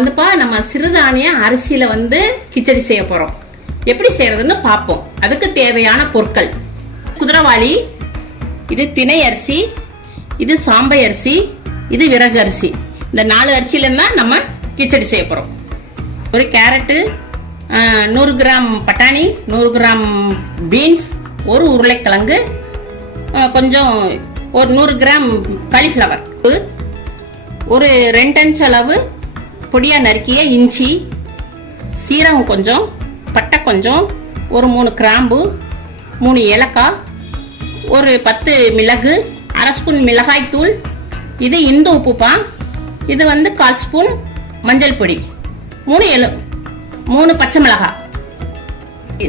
வந்துப்பா நம்ம சிறுதானிய அரிசியில கிச்சடி செய்ய போறோம். எப்படி செய்யறதுன்னு பார்ப்போம். அதுக்கு தேவையான பொருட்கள்: குதிரைவாளி, இது திணை அரிசி, இது சாம்பை அரிசி, இது விறகு அரிசி. இந்த 4 அரிசியில தான் நம்ம கிச்சடி செய்ய போறோம். ஒரு கேரட்டு, 100 கிராம் பட்டாணி, 100 கிராம் பீன்ஸ், ஒரு உருளைக்கிழங்கு, கொஞ்சம் ஒரு 100 கிராம் காலிஃப்ளவர், ஒரு 2 இன்ச் அளவு பொடியாக நறுக்கிய இஞ்சி, சீரகம் கொஞ்சம், பட்டை கொஞ்சம், ஒரு 3 கிராம்பு, 3 ஏலக்காய், ஒரு 10 மிளகு, அரை ஸ்பூன் மிளகாய் தூள், இது இந்து உப்புப்பா, இது 1/4 ஸ்பூன் மஞ்சள் பொடி, 3 பச்சை மிளகாய்.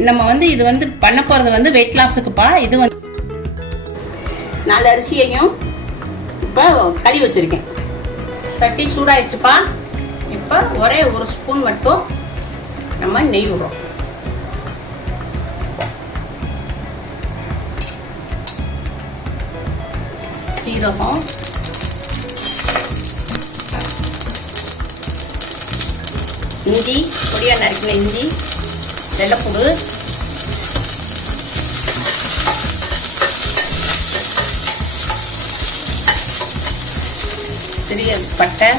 நம்ம இது பண்ண போகிறது வெயிட் லாஸுக்குப்பா. இது 4 அரிசியையும் இப்போ கழுவி வச்சுருக்கேன். சட்டி சூடாயிடுச்சுப்பா. இப்போ ஒரே ஒரு ஸ்பூன் மட்டும் நம்ம நெய் விடுறோம். சீரகம், இஞ்சி, பொடியாக நறுக்கின இஞ்சி, வெள்ளைப்பூடு, சிறிய பட்டை,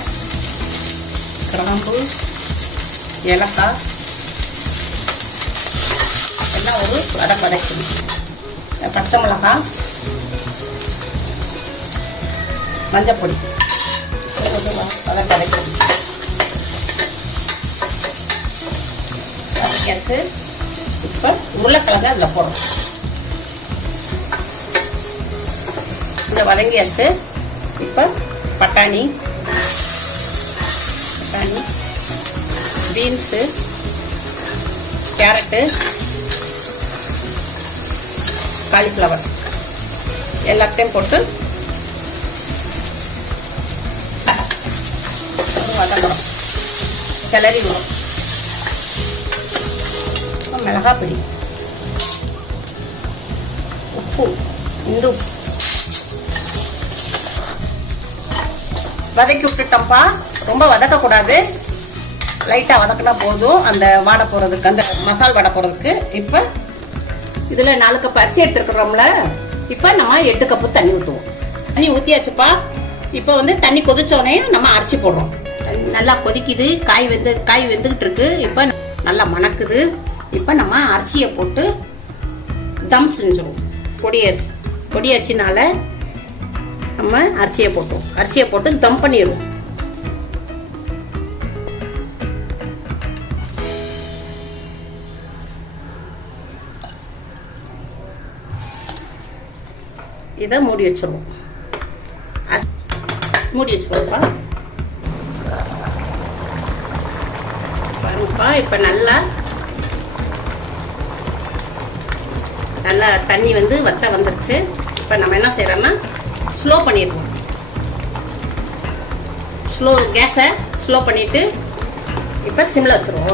கிராம்பு, ஏலக்காய் எல்லாம் ஒரு வதக்கணும். பச்சை மிளகாய், மஞ்சள் பொடி வதக்கணும். வதக்கியாச்சு. இப்போ உருளைக்கிழங்கு அதில் போடுறோம். இந்த வதங்கியாச்சு. இப்போ பட்டாணி, பீன்ஸு, கேரட்டு, காலிஃப்ளவர் எல்லாத்தையும் போட்டு வதங்குறோம், கிளறி விடும். மிளகாய் பொடி, உப்பு, இந்து வதக்கி விட்டுட்டோம்ப்பா. ரொம்ப வதக்கக்கூடாது, லைட்டாக வதக்கினா போதும் அந்த வாடை போகிறதுக்கு, அந்த மசால் வாடை போகிறதுக்கு. இப்போ இதில் 4 கப் அரிசி எடுத்துருக்குறோம்ல. இப்போ நம்ம 8 கப்பு தண்ணி ஊற்றுவோம். தண்ணி ஊற்றியாச்சுப்பா. இப்போ தண்ணி கொதிச்சோடனே நம்ம அரிசி போடுறோம். நல்லா கொதிக்குது, காய் வெந்துக்கிட்டு இருக்கு. இப்போ நல்லா மணக்குது. இப்போ நம்ம அரிசியை போட்டு தம் செஞ்சிடுவோம். பொடி அரிசினால நம்ம அரிசியை போட்டு தம் பண்ணிடுவோம். இதை மூடி வச்சிருவோம். பாருங்கப்பா. இப்போ நல்லா தண்ணி வத்த வந்துருச்சு. இப்போ நம்ம என்ன செய்யறோம்னா ஸ்லோ பண்ணிடுவோம். கேஸை ஸ்லோ பண்ணிட்டு இப்போ சிம்மில் வச்சிருவோம்.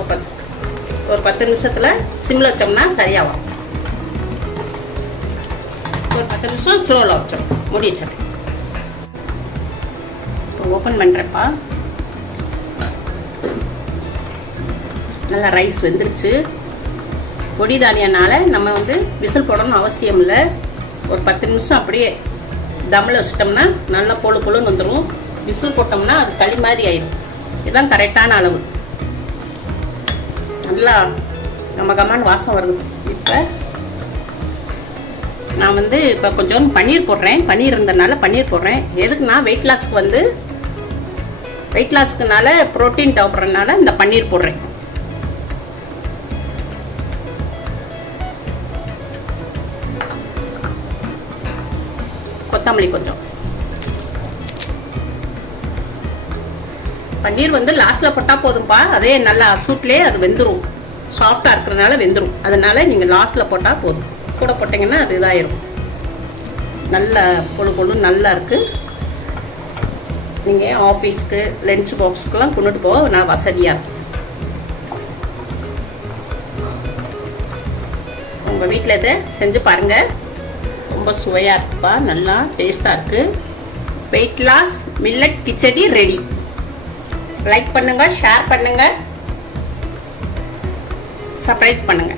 ஒரு 10 நிமிஷத்தில் சிம்மில் வச்சோம்னா சரியாகும். ஒரு 10 நிமிஷம் ஸ்லோவில் வச்சிடும், மூடி வச்சிடும். இப்போ ஓப்பன் பண்ணுறப்பா. நல்லா ரைஸ் வெந்துருச்சு. பொடி தானியனால நம்ம விசில் போடணும்னு அவசியம் இல்லை. ஒரு 10 நிமிஷம் அப்படியே தம்மில் வச்சிட்டோம்னா நல்லா பொழுன்னு வந்துடும். விசில் போட்டோம்னா அது களி மாதிரி ஆயிடும். இதுதான் கரெக்டான அளவு. நல்லா கமகமான வாசம் வருது. இப்போ நான் இப்போ கொஞ்சம் பன்னீர் போடுறேன். பன்னீர் இருந்ததுனால பன்னீர் போடுறேன். எதுக்குன்னா வெயிட் லாஸ்க்குனால ப்ரோட்டீன் தேவைப்படுறதுனால இந்த பன்னீர் போடுறேன். கொத்தமல்லி கொஞ்சம். பன்னீர் லாஸ்ட்டில் போட்டால் போதும்ப்பா. அதே நல்லா சூட்லேயே அது வெந்துடும். சாஃப்டாக இருக்கிறதுனால வெந்துடும். அதனால நீங்கள் லாஸ்ட்டில் போட்டால் போதும். கூட போட்டிங்கன்னா அது இதாகிடும். நல்ல பொழு நல்லா இருக்குது. நீங்கள் ஆஃபீஸ்க்கு லஞ்ச் பாக்ஸுக்கெல்லாம் கொண்டுட்டு போக நான் வசதியாக இருக்கும். உங்கள் வீட்டில் இதை செஞ்சு பாருங்கள். ரொம்ப சுவையாக இருக்குப்பா, நல்லா டேஸ்ட்டாக இருக்குது. Weight loss millet khichdi ready. Like பண்ணுங்க, ஷேர் பண்ணுங்க, சப்ஸ்கிரைப் பண்ணுங்க.